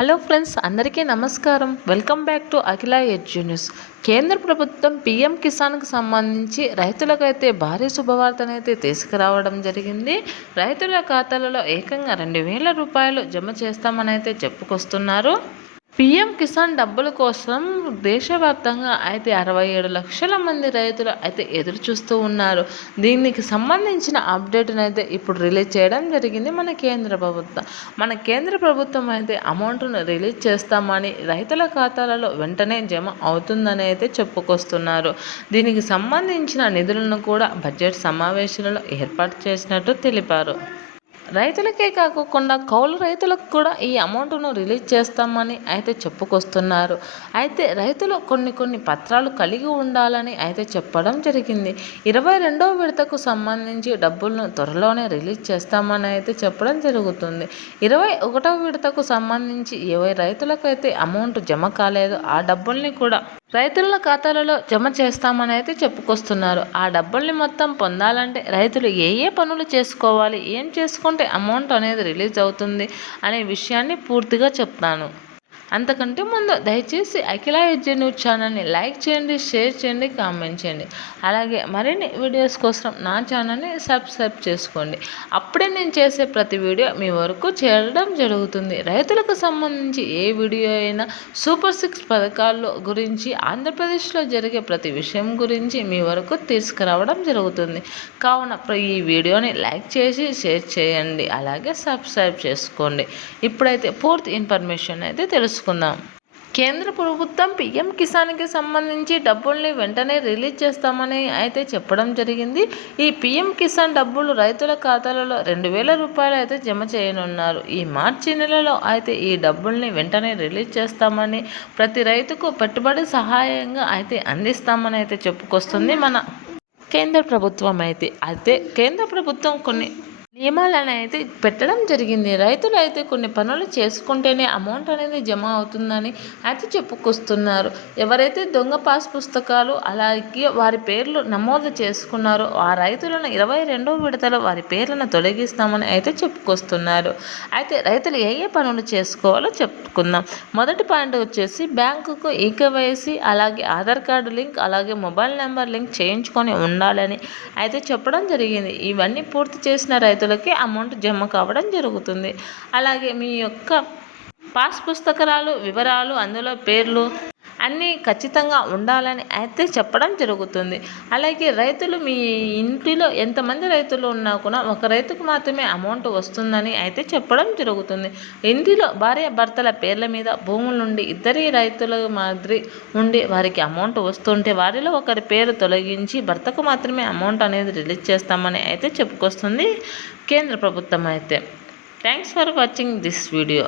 Hello friends, అందరికీ నమస్కారం. Welcome back to Akhila edu news. కేంద్ర ప్రభుత్వం పీఎం కిసాన్కి సంబంధించి రైతులకైతే భారీ శుభవార్తనైతే తీసుకురావడం జరిగింది. రైతుల ఖాతాలలో ఏకంగా 2,000 రూపాయలు జమ చేస్తామని అయితే చెప్పుకొస్తున్నారు. పీఎం కిసాన్ డబ్బుల కోసం దేశవ్యాప్తంగా అయితే 67 లక్షల మంది రైతులు అయితే ఎదురు చూస్తూ ఉన్నారు. దీనికి సంబంధించిన అప్డేట్ని అయితే ఇప్పుడు రిలీజ్ చేయడం జరిగింది మన కేంద్ర ప్రభుత్వం అయితే అమౌంట్ను రిలీజ్ చేస్తామని రైతుల ఖాతాలలో వెంటనే జమ అవుతుందని అయితే చెప్పుకొస్తున్నారు. దీనికి సంబంధించిన నిధులను కూడా బడ్జెట్ సమావేశాలలో ఏర్పాటు చేసినట్టు తెలిపారు. రైతులకే కాకుండా కౌలు రైతులకు కూడా ఈ అమౌంట్ను రిలీజ్ చేస్తామని అయితే చెప్పుకొస్తున్నారు. అయితే రైతులు కొన్ని పత్రాలు కలిగి ఉండాలని అయితే చెప్పడం జరిగింది. 22వ విడతకు సంబంధించి డబ్బులను త్వరలోనే రిలీజ్ చేస్తామని అయితే చెప్పడం జరుగుతుంది. 21వ విడతకు సంబంధించి ఏ రైతులకైతే అమౌంట్ జమ కాలేదో ఆ డబ్బుల్ని కూడా రైతుల ఖాతాలలో జమ చేస్తామని అయితే చెప్పుకొస్తున్నారు. ఆ డబ్బుల్ని మొత్తం పొందాలంటే రైతులు ఏ పనులు చేసుకోవాలి, ఏం చేసుకుంటే అమౌంట్ అనేది రిలీజ్ అవుతుంది అనే విషయాన్ని పూర్తిగా చెప్తాను. అంతకంటే ముందు దయచేసి అఖిల ఎడ్యు న్యూస్ ఛానల్ని లైక్ చేయండి, షేర్ చేయండి, కామెంట్ చేయండి. అలాగే మరిన్ని వీడియోస్ కోసం నా ఛానల్ని సబ్స్క్రైబ్ చేసుకోండి. అప్పుడే నేను చేసే ప్రతి వీడియో మీ వరకు చేరడం జరుగుతుంది. రైతులకు సంబంధించి ఏ వీడియో అయినా సూపర్ 6 పథకాల గురించి, ఆంధ్రప్రదేశ్లో జరిగే ప్రతి విషయం గురించి మీ వరకు తీసుకురావడం జరుగుతుంది. కావున ఈ వీడియోని లైక్ చేసి షేర్ చేయండి, అలాగే సబ్స్క్రైబ్ చేసుకోండి. ఇప్పుడైతే పూర్తి ఇన్ఫర్మేషన్ అయితే తెలుసుకుందాం. కేంద్ర ప్రభుత్వం పీఎం కిసాన్కి సంబంధించి డబ్బుల్ని వెంటనే రిలీజ్ చేస్తామని అయితే చెప్పడం జరిగింది. ఈ పీఎం కిసాన్ డబ్బులు రైతుల ఖాతాలలో 2,000 రూపాయలు అయితే జమ చేయనున్నారు. ఈ మార్చి నెలలో అయితే ఈ డబ్బుల్ని వెంటనే రిలీజ్ చేస్తామని, ప్రతి రైతుకు పెట్టుబడి సహాయంగా అయితే అందిస్తామని అయితే చెప్పుకొస్తుంది మన కేంద్ర ప్రభుత్వం అయితే కేంద్ర ప్రభుత్వం కొన్ని నియమాలను అయితే పెట్టడం జరిగింది. రైతులు అయితే కొన్ని పనులు చేసుకుంటేనే అమౌంట్ అనేది జమ అవుతుందని అయితే చెప్పుకొస్తున్నారు. ఎవరైతే దొంగ పాస్ పుస్తకాలు అలాగే వారి పేర్లు నమోదు చేసుకున్నారో ఆ రైతులను 22వ విడతలో వారి పేర్లను తొలగిస్తామని అయితే చెప్పుకొస్తున్నారు. అయితే రైతులు ఏ పనులు చేసుకోవాలో చెప్పుకుందాం. మొదటి పాయింట్ వచ్చేసి బ్యాంకుకు ఈకేవైసీ, అలాగే ఆధార్ కార్డు లింక్, అలాగే మొబైల్ నెంబర్ లింక్ చేయించుకొని ఉండాలని అయితే చెప్పడం జరిగింది. ఇవన్నీ పూర్తి చేసిన రైతులకి అమౌంట్ జమ కావడం జరుగుతుంది. అలాగే మీ యొక్క పాస్ పుస్తకాలు వివరాలు, అందులో పేర్లు అన్నీ ఖచ్చితంగా ఉండాలని అయితే చెప్పడం జరుగుతుంది. అలాగే రైతులు మీ ఇంటిలో ఎంతమంది రైతులు ఉన్నా కూడా ఒక రైతుకు మాత్రమే అమౌంట్ వస్తుందని అయితే చెప్పడం జరుగుతుంది. ఇంటిలో భార్య భర్తల పేర్ల మీద భూముల నుండి ఇద్దరి రైతుల మాదిరి ఉండి వారికి అమౌంట్ వస్తుంటే వారిలో ఒకరి పేరు తొలగించి భర్తకు మాత్రమే అమౌంట్ అనేది రిలీజ్ చేస్తామని అయితే చెప్పుకొస్తుంది కేంద్ర ప్రభుత్వం అయితే. Thanks for watching this video.